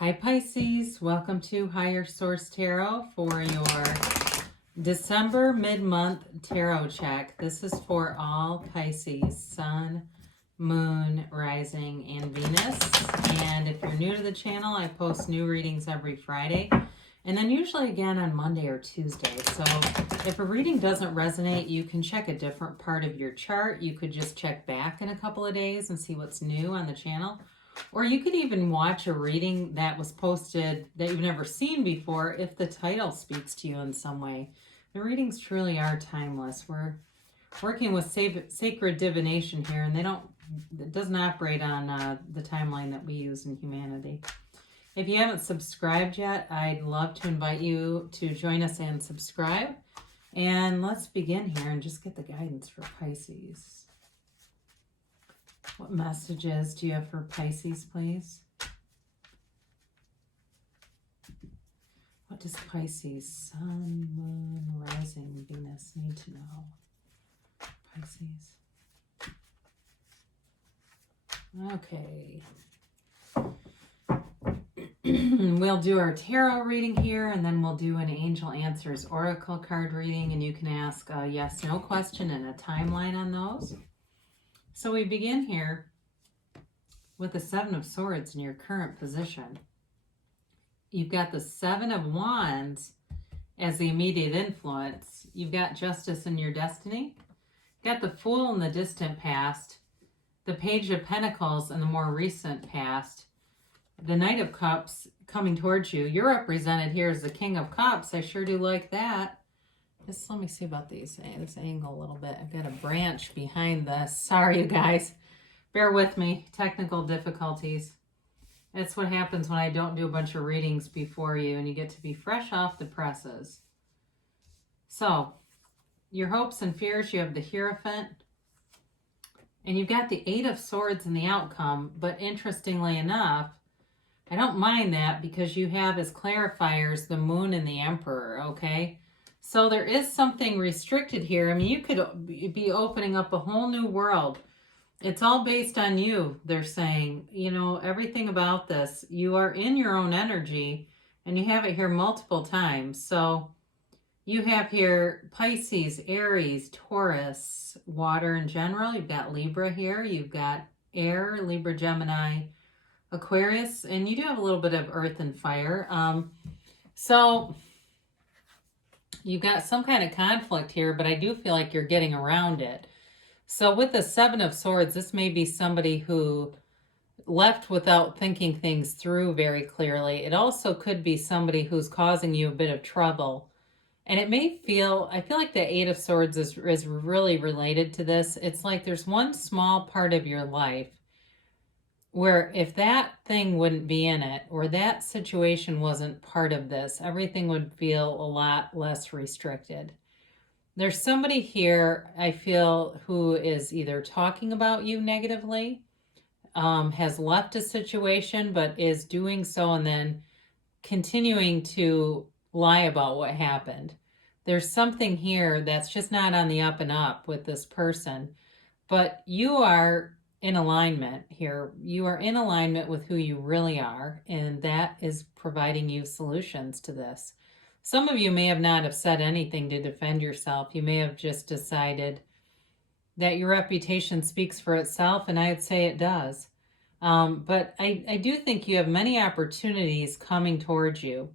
Hi Pisces, welcome to Higher Source Tarot for your December mid-month tarot check. This is for all Pisces, Sun, Moon, Rising, and Venus. And if you're new to the channel, I post new readings every Friday and then usually again on Monday or Tuesday. So if a reading doesn't resonate, you can check a different part of your chart. You could just check back in a couple of days and see what's new on the channel. Or you could even watch a reading that was posted that you've never seen before if the title speaks to you in some way. The readings truly are timeless. We're working with sacred divination here, and it doesn't operate on the timeline that we use in humanity. If you haven't subscribed yet, I'd love to invite you to join us and subscribe. And let's begin here and just get the guidance for Pisces. What messages do you have for Pisces, please? What does Pisces, Sun, Moon, Rising, Venus need to know? Pisces. Okay. We'll do our tarot reading here, and then we'll do an Angel Answers Oracle card reading, and you can ask a yes/no question and a timeline on those. So we begin here with the Seven of Swords in your current position. You've got the Seven of Wands as the immediate influence. You've got Justice in your destiny. You've got the Fool in the distant past, the Page of Pentacles in the more recent past, the Knight of Cups coming towards you. You're represented here as the King of Cups. I sure do like that. Just let me see about this angle a little bit. I've got a branch behind this. Sorry, you guys. Bear with me. Technical difficulties. That's what happens when I don't do a bunch of readings before you and you get to be fresh off the presses. So, your hopes and fears, you have the Hierophant. And you've got the Eight of Swords in the outcome. But interestingly enough, I don't mind that because you have as clarifiers the Moon and the Emperor, okay? So there is something restricted here. I mean, you could be opening up a whole new world. It's all based on you, they're saying. You know, everything about this. You are in your own energy, and you have it here multiple times. So you have here Pisces, Aries, Taurus, water in general. You've got Libra here. You've got air, Libra, Gemini, Aquarius, and you do have a little bit of earth and fire. So you've got some kind of conflict here, but I do feel like you're getting around it. So with the Seven of Swords, this may be somebody who left without thinking things through very clearly. It also could be somebody who's causing you a bit of trouble. And it may feel, I feel like the Eight of Swords is really related to this. It's like there's one small part of your life where if that thing wouldn't be in it, or that situation wasn't part of this, everything would feel a lot less restricted. There's somebody here, I feel, who is either talking about you negatively, has left a situation, but is doing so and then continuing to lie about what happened. There's something here that's just not on the up and up with this person, but you are in alignment here. You are in alignment with who you really are, and that is providing you solutions to this. Some of you may have not have said anything to defend yourself. You may have just decided that your reputation speaks for itself, and I'd say it does. But I do think you have many opportunities coming towards you.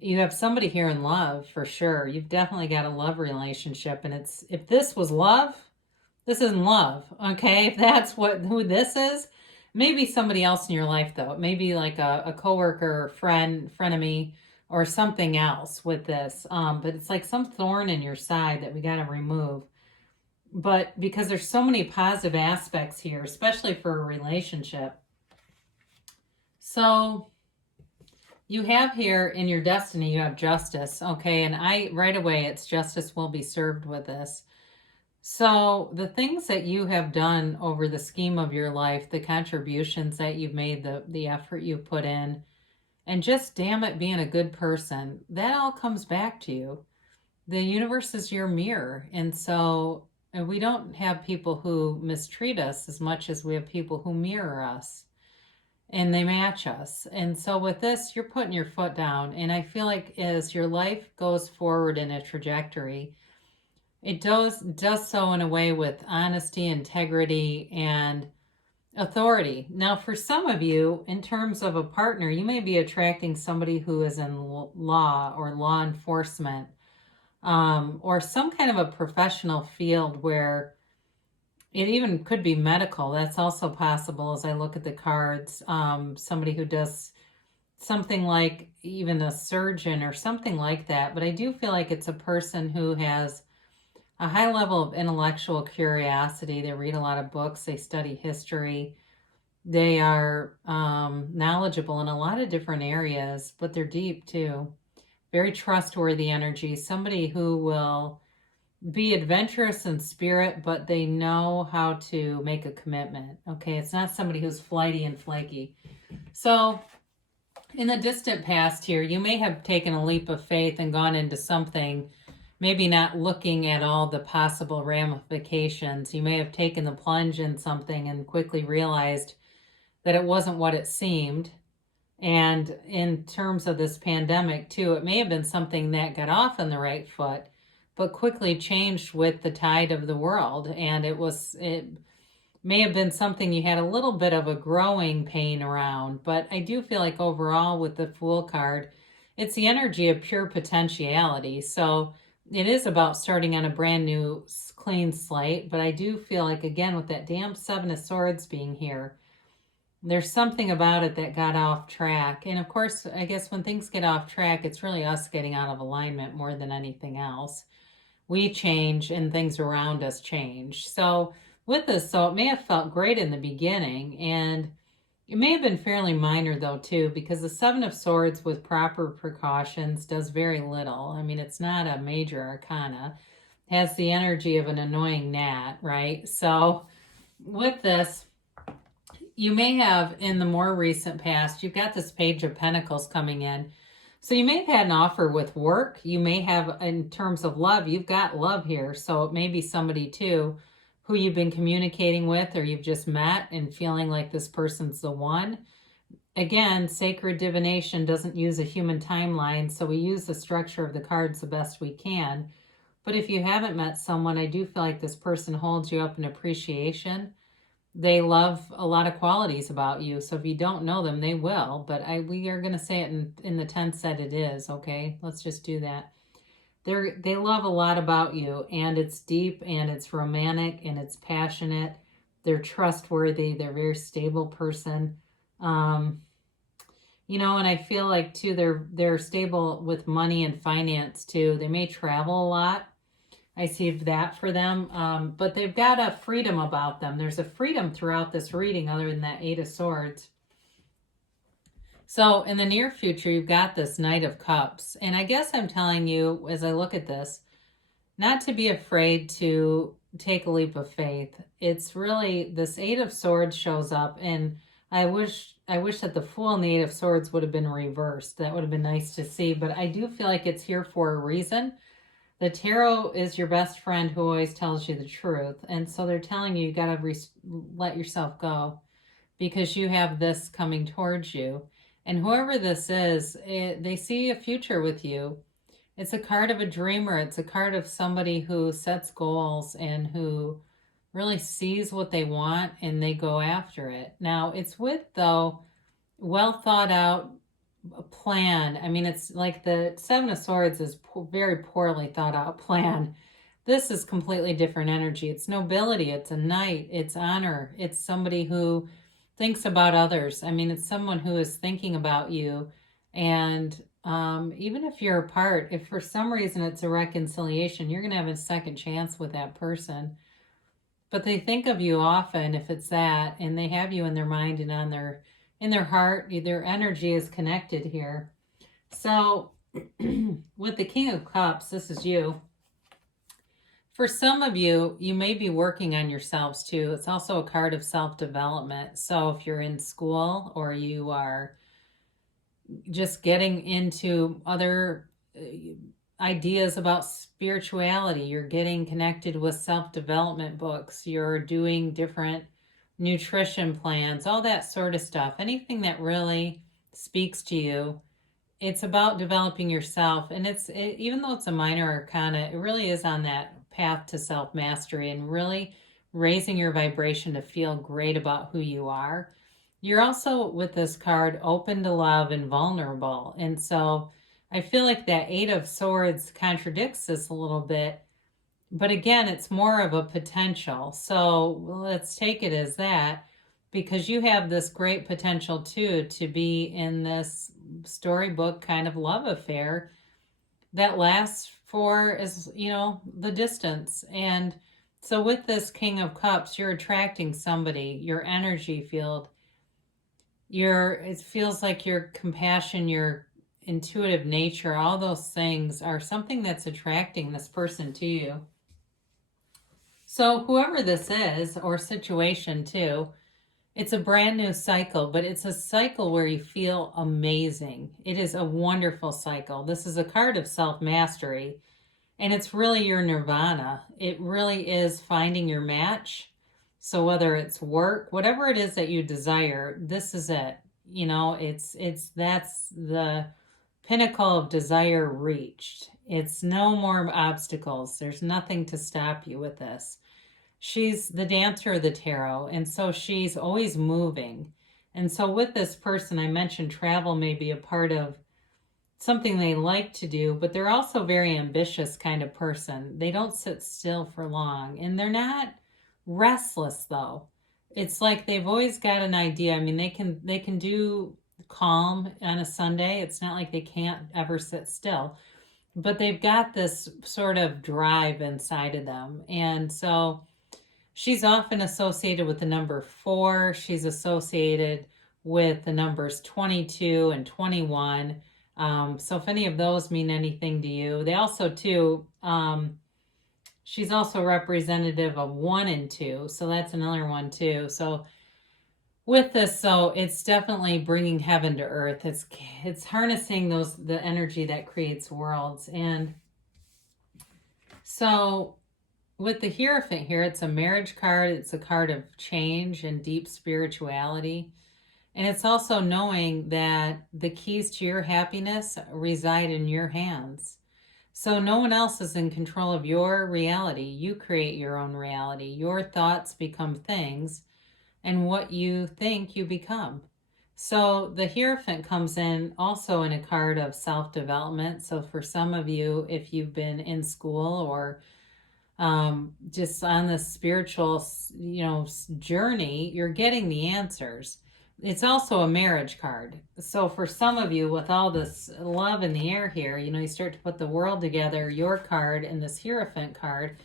You have somebody here in love, for sure. You've definitely got a love relationship, and if this was love, this isn't love, okay? If that's who this is, maybe somebody else in your life, though. It may be like a coworker, friend, frenemy, or something else with this. But it's like some thorn in your side that we got to remove. But because there's so many positive aspects here, especially for a relationship. So you have here in your destiny, you have justice, okay? And right away, it's justice will be served with this. So the things that you have done over the scheme of your life, the contributions that you've made, the effort you've put in, and just damn it, being a good person, that all comes back to you. The universe is your mirror. And so we don't have people who mistreat us as much as we have people who mirror us. and they match us. And so with this, you're putting your foot down. And I feel like as your life goes forward in a trajectory, it does so in a way with honesty, integrity, and authority. Now, for some of you, in terms of a partner, you may be attracting somebody who is in law or law enforcement, or some kind of a professional field where it even could be medical. That's also possible as I look at the cards. Somebody who does something like even a surgeon or something like that. But I do feel like it's a person who has a high level of intellectual curiosity. They read a lot of books, they study history, they are knowledgeable in a lot of different areas, but they're deep too. Very trustworthy energy, somebody who will be adventurous in spirit, but they know how to make a commitment. Okay, it's not somebody who's flighty and flaky. So in the distant past here, you may have taken a leap of faith and gone into something, maybe not looking at all the possible ramifications. You may have taken the plunge in something and quickly realized that it wasn't what it seemed. And in terms of this pandemic too, it may have been something that got off on the right foot, but quickly changed with the tide of the world. And it may have been something you had a little bit of a growing pain around. But I do feel like overall with the Fool card, it's the energy of pure potentiality. So it is about starting on a brand new clean slate. But I do feel like, again, with that damn Seven of Swords being here, there's something about it that got off track. And of course, I guess when things get off track, it's really us getting out of alignment more than anything else. We change and things around us change. So with this, so it may have felt great in the beginning, and it may have been fairly minor though too, because the Seven of Swords with proper precautions does very little. I mean, it's not a major arcana. It has the energy of an annoying gnat, right? So with this, you may have in the more recent past, you've got this Page of Pentacles coming in. So you may have had an offer with work. You may have, in terms of love, you've got love here. So it may be somebody too who you've been communicating with, or you've just met and feeling like this person's the one. Again, sacred divination doesn't use a human timeline, so we use the structure of the cards the best we can. But if you haven't met someone, I do feel like this person holds you up in appreciation. They love a lot of qualities about you. So if you don't know them, they will. But we are going to say it in the tense that it is, okay? Let's just do that. They love a lot about you, and it's deep, and it's romantic, and it's passionate. They're trustworthy. They're a very stable person. You know, and I feel like, too, they're stable with money and finance, too. They may travel a lot. I see that for them, but they've got a freedom about them. There's a freedom throughout this reading other than that Eight of Swords. So in the near future, you've got this Knight of Cups. And I guess I'm telling you, as I look at this, not to be afraid to take a leap of faith. It's really, this Eight of Swords shows up, and I wish that the Fool and the Eight of Swords would have been reversed. That would have been nice to see, but I do feel like it's here for a reason. The tarot is your best friend who always tells you the truth. And so they're telling you got to let yourself go, because you have this coming towards you. And whoever this is, they see a future with you. It's a card of a dreamer. It's a card of somebody who sets goals and who really sees what they want and they go after it. Now, it's with, though, well thought out plan. I mean, it's like the Seven of Swords is very poorly thought out plan. This is completely different energy. It's nobility. It's a knight. It's honor. It's somebody who thinks about others. I mean, it's someone who is thinking about you. And even if you're apart, if for some reason it's a reconciliation, you're going to have a second chance with that person. But they think of you often if it's that, and they have you in their mind and in their heart. Their energy is connected here. So with the King of Cups, this is you. For some of you, you may be working on yourselves too. It's also a card of self-development. So if you're in school or you are just getting into other ideas about spirituality, you're getting connected with self-development books, you're doing different nutrition plans, all that sort of stuff. Anything that really speaks to you, it's about developing yourself. And even though it's a minor arcana, it really is on that path to self-mastery and really raising your vibration to feel great about who you are. You're also, with this card, open to love and vulnerable. And so I feel like that Eight of Swords contradicts this a little bit. But again, it's more of a potential. So let's take it as that, because you have this great potential too to be in this storybook kind of love affair that lasts for, as you know, the distance. And so with this King of Cups, you're attracting somebody, your energy field, it feels like your compassion, your intuitive nature, all those things are something that's attracting this person to you. So whoever this is, or situation too, it's a brand new cycle, but it's a cycle where you feel amazing. It is a wonderful cycle. This is a card of self-mastery, and it's really your nirvana. It really is finding your match. So whether it's work, whatever it is that you desire, this is it. You know, that's the pinnacle of desire reached. It's no more obstacles. There's nothing to stop you with this. She's the dancer of the tarot, and so she's always moving. And so with this person, I mentioned travel may be a part of something they like to do, but they're also a very ambitious kind of person. They don't sit still for long, and they're not restless though. It's like they've always got an idea. I mean, they can do calm on a Sunday. It's not like they can't ever sit still, but they've got this sort of drive inside of them. And so she's often associated with the number 4. She's associated with the numbers 22 and 21. So if any of those mean anything to you, they also too, she's also representative of 1 and 2. So that's another one too. So with this, so it's definitely bringing heaven to earth. It's harnessing the energy that creates worlds. And so with the Hierophant here, it's a marriage card. It's a card of change and deep spirituality. And it's also knowing that the keys to your happiness reside in your hands. So no one else is in control of your reality. You create your own reality. Your thoughts become things, and what you think you become. So the Hierophant comes in also in a card of self-development. So for some of you, if you've been in school or just on this spiritual, journey, you're getting the answers. It's also a marriage card. So for some of you, with all this love in the air here, you start to put the world together, your card and this Hierophant card,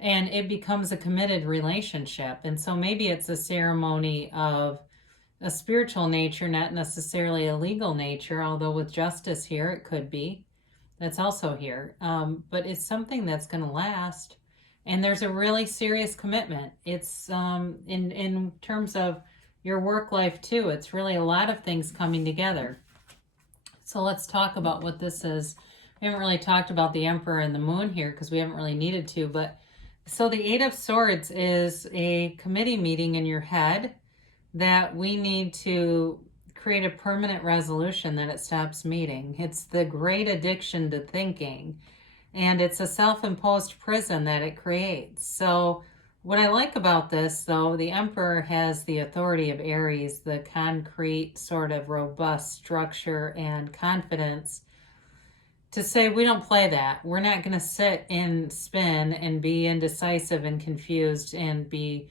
and it becomes a committed relationship. And so maybe it's a ceremony of a spiritual nature, not necessarily a legal nature, although with justice here, it could be. That's also here. But it's something that's going to last. And there's a really serious commitment. It's in terms of your work life too. It's really a lot of things coming together. So let's talk about what this is. We haven't really talked about the Emperor and the Moon here because we haven't really needed to. But so the Eight of Swords is a committee meeting in your head that we need to create a permanent resolution that it stops meeting. It's the great addiction to thinking, and it's a self-imposed prison that it creates. So what I like about this, though, the Emperor has the authority of Aries, the concrete, sort of robust structure and confidence to say, we don't play that. We're not going to sit and spin and be indecisive and confused and be,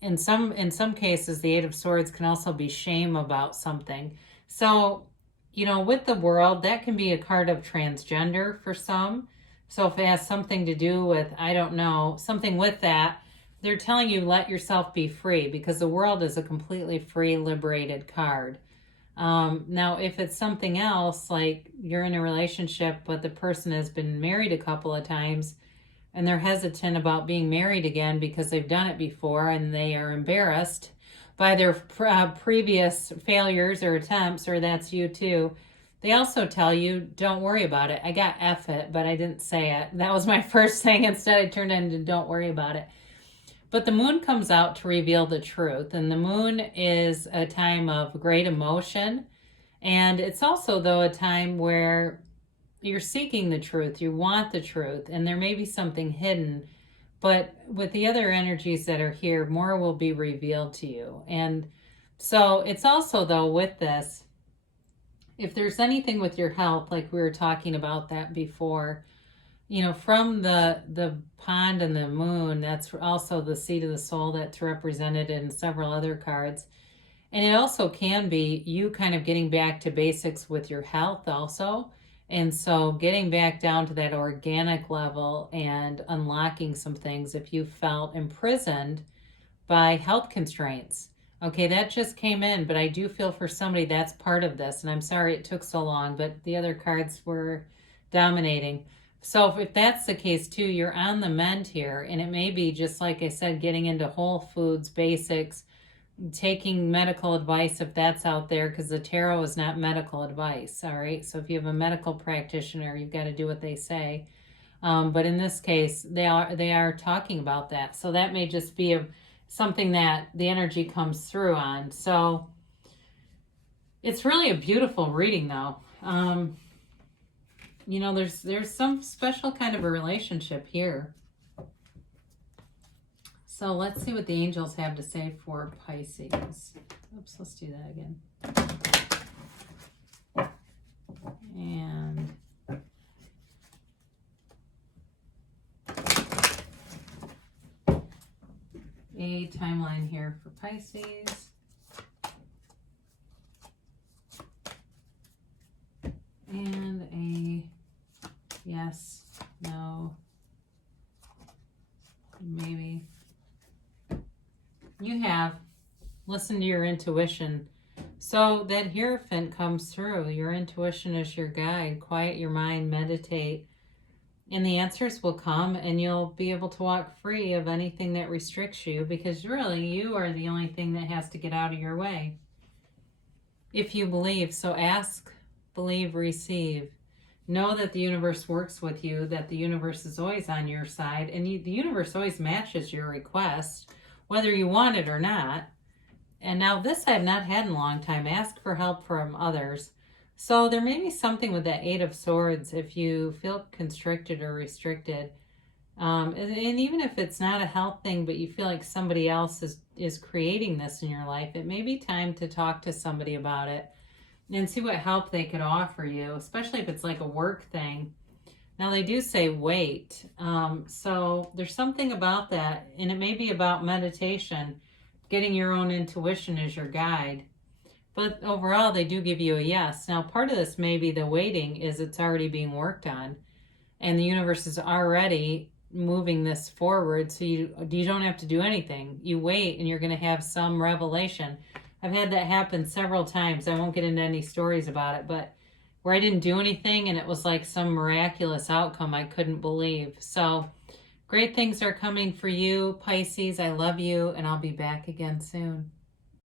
in some cases, the Eight of Swords can also be shame about something. So, with the world, that can be a card of transgender for some. So if it has something to do with, I don't know, something with that, they're telling you let yourself be free, because the world is a completely free, liberated card. Now, if it's something else, like you're in a relationship, but the person has been married a couple of times and they're hesitant about being married again because they've done it before and they are embarrassed by their previous failures or attempts, or that's you too. They also tell you, don't worry about it. I got F it, but I didn't say it. That was my first thing. Instead, I turned it into don't worry about it. But the moon comes out to reveal the truth, and the moon is a time of great emotion, and it's also, though, a time where you're seeking the truth, you want the truth, and there may be something hidden, but with the other energies that are here, more will be revealed to you. And so it's also, though, with this, if there's anything with your health, like we were talking about that before, from the pond and the moon, that's also the seed of the soul that's represented in several other cards. And it also can be you kind of getting back to basics with your health also. And so getting back down to that organic level and unlocking some things if you felt imprisoned by health constraints. Okay, that just came in, but I do feel for somebody that's part of this. And I'm sorry it took so long, but the other cards were dominating. So if that's the case too, you're on the mend here. And it may be, just like I said, getting into whole foods, basics, taking medical advice if that's out there, because the tarot is not medical advice. All right, so if you have a medical practitioner, you've got to do what they say. But in this case, they are talking about that. So that may just be something that the energy comes through on. So it's really a beautiful reading, though. There's some special kind of a relationship here. So let's see what the angels have to say for Pisces. Oops, let's do that again. And a timeline here for Pisces. And a yes, no, maybe. You have listened to your intuition. So that Hierophant comes through. Your intuition is your guide. Quiet your mind, meditate, and the answers will come, and you'll be able to walk free of anything that restricts you, because really you are the only thing that has to get out of your way. If you believe, so ask, believe, receive. Know that the universe works with you, that the universe is always on your side, and the universe always matches your request, whether you want it or not. And now this I have not had in a long time. Ask for help from others. So there may be something with that Eight of Swords if you feel constricted or restricted. And even if it's not a health thing, but you feel like somebody else is creating this in your life, it may be time to talk to somebody about it and see what help they could offer you, especially if it's like a work thing. Now they do say wait. So there's something about that, and it may be about meditation, getting your own intuition as your guide. But overall, they do give you a yes. Now, part of this may be the waiting is it's already being worked on, and the universe is already moving this forward, so you don't have to do anything. You wait, and you're going to have some revelation. I've had that happen several times. I won't get into any stories about it, but where I didn't do anything, and it was like some miraculous outcome I couldn't believe. So great things are coming for you, Pisces. I love you, and I'll be back again soon.